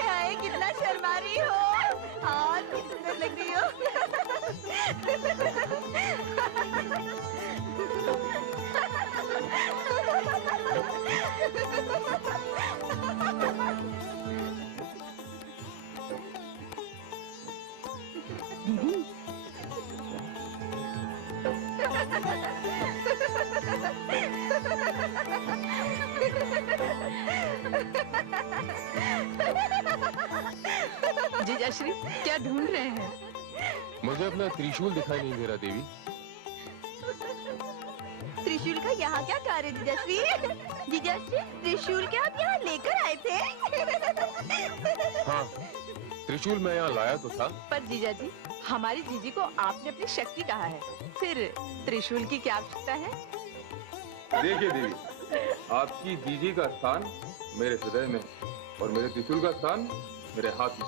हाय कितना शर्मा रही हो। हाँ कितनी सुंदर लग रही हो। दीदी जीजाश्री क्या ढूंढ रहे हैं? मुझे अपना त्रिशूल दिखाई नहीं दे रहा देवी। त्रिशूल का यहाँ क्या कार्य जीजाश्री? जीजाश्री त्रिशूल क्या आप यहाँ लेकर आए थे? हाँ, त्रिशूल मैं यहाँ लाया तो था। पर जीजाजी हमारी जीजी को आपने अपनी शक्ति कहा है, फिर त्रिशूल की क्या आवश्यकता है? देखिए देवी, आपकी जीजी का स्थान मेरे हृदय में और मेरे त्रिशूल का स्थान मेरे हाथ में।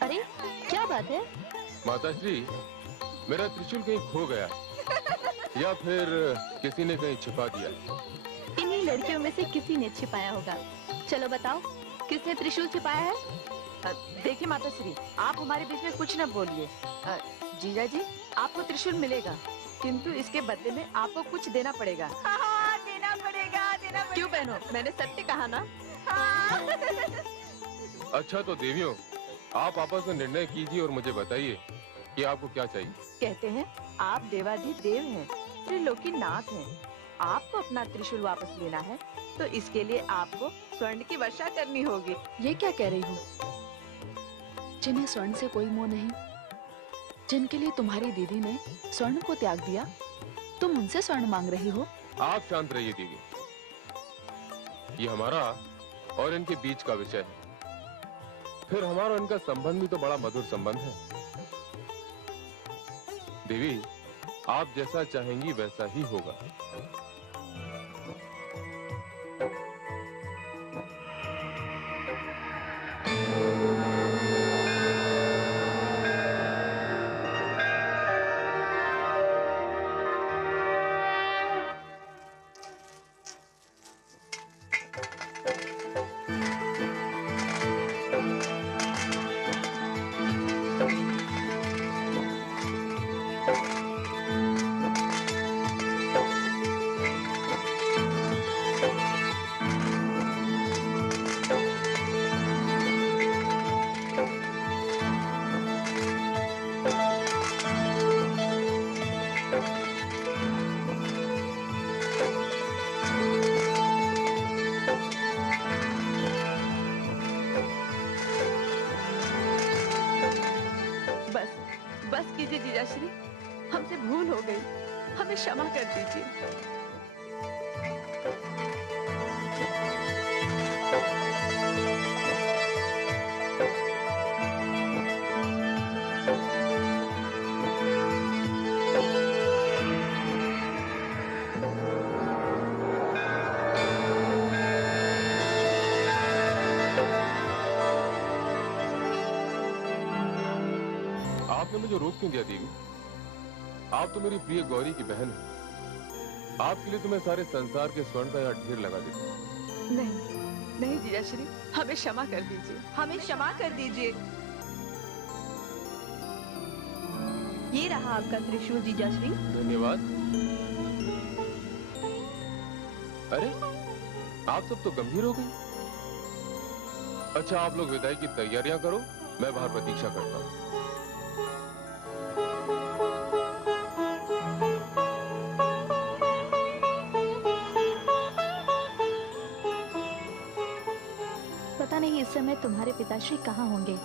अरे क्या बात है? माताश्री, मेरा त्रिशूल कहीं खो गया या फिर किसी ने कहीं छिपा दिया। इन्हीं लड़कियों में से किसी ने छिपाया होगा। चलो बताओ किसने त्रिशूल छिपाया है? देखिए माताश्री, आप हमारे बीच में कुछ न बोलिए। जीजाजी आपको त्रिशूल मिलेगा, किंतु इसके बदले में आपको कुछ देना पड़ेगा। हाँ, देना पड़ेगा। क्यों बहनों, मैंने सत्य कहा ना? हाँ। अच्छा तो देवियों, आप आपस में निर्णय कीजिए और मुझे बताइए कि आपको क्या चाहिए। कहते हैं आप देवाधिदेव हैं, त्रिलोकीनाथ हैं। आपको अपना त्रिशूल वापस लेना है तो इसके लिए आपको स्वर्ण की वर्षा करनी होगी। ये क्या कह रही हो? जिन्हें स्वर्ण से कोई मोह नहीं, जिनके लिए तुम्हारी दीदी ने स्वर्ण को त्याग दिया, तुम उनसे स्वर्ण मांग रही हो? आप शांत रहिए देवी, ये हमारा और इनके बीच का विषय है। फिर हमारा और इनका संबंध भी तो बड़ा मधुर संबंध है। देवी, आप जैसा चाहेंगी वैसा ही होगा। बस कीजिए जीजाश्री, हमसे भूल हो गई, हमें क्षमा कर दीजिए। आपने मुझे रोक क्यों दिया देवी? आप तो मेरी प्रिय गौरी की बहन है। आपके लिए तो मैं सारे संसार के स्वर्ण का यहाँ ढेर लगा देता। नहीं नहीं जीजाश्री, हमें क्षमा कर दीजिए, हमें क्षमा कर दीजिए। ये रहा आपका त्रिशूल जीजाश्री। धन्यवाद। अरे आप सब तो गंभीर हो गए। अच्छा आप लोग विदाई की तैयारियां करो, मैं बाहर प्रतीक्षा करता हूँ। पता नहीं इस समय तुम्हारे पिताश्री कहाँ होंगे।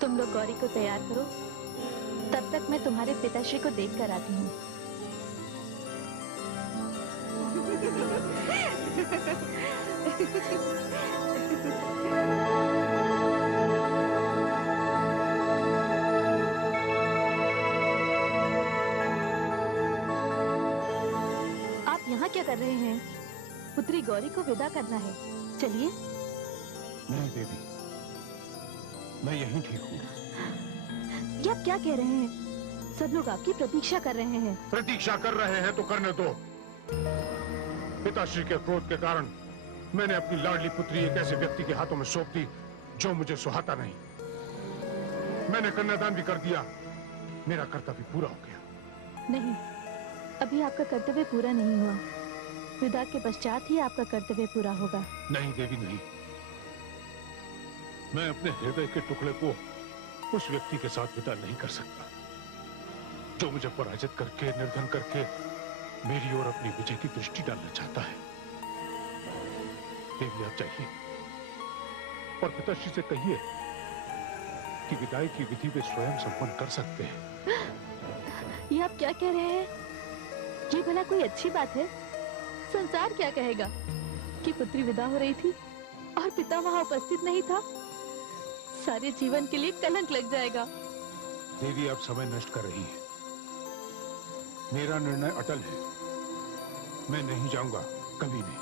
तुम लोग गौरी को तैयार करो, तब तक मैं तुम्हारे पिताश्री को देख कर आती हूँ। आप यहाँ क्या कर रहे हैं? पुत्री गौरी को विदा करना है, चलिए। नहीं देवी, मैं यहीं ठीक हूँ। ये आप क्या कह रहे हैं? सब लोग आपकी प्रतीक्षा कर रहे हैं। प्रतीक्षा कर रहे हैं तो करने दो। पिताश्री के क्रोध के कारण मैंने अपनी लाडली पुत्री एक ऐसे व्यक्ति के हाथों में सौंप दी जो मुझे सुहाता नहीं। मैंने कन्यादान भी कर दिया। मेरा कर्तव्य पूरा हो गया। नहीं, अभी आपका कर्तव्य पूरा नहीं हुआ। विदा के पश्चात ही आपका कर्तव्य पूरा होगा। नहीं देवी, नहीं। मैं अपने हृदय के टुकड़े को उस व्यक्ति के साथ विदा नहीं कर सकता जो मुझे पराजित करके, निर्धन करके मेरी ओर अपनी विजय की दृष्टि डालना चाहता है। देवी आप जाइए और पिताश्री से कहिए कि विदाई की विधि वे स्वयं संपन्न कर सकते हैं। ये आप क्या कह रहे हैं? ये भला कोई अच्छी बात है? संसार क्या कहेगा कि पुत्री विदा हो रही थी और पिता वहां उपस्थित नहीं था? सारे जीवन के लिए कलंक लग जाएगा। देवी आप समय नष्ट कर रही हैं। मेरा निर्णय अटल है। मैं नहीं जाऊंगा, कभी नहीं।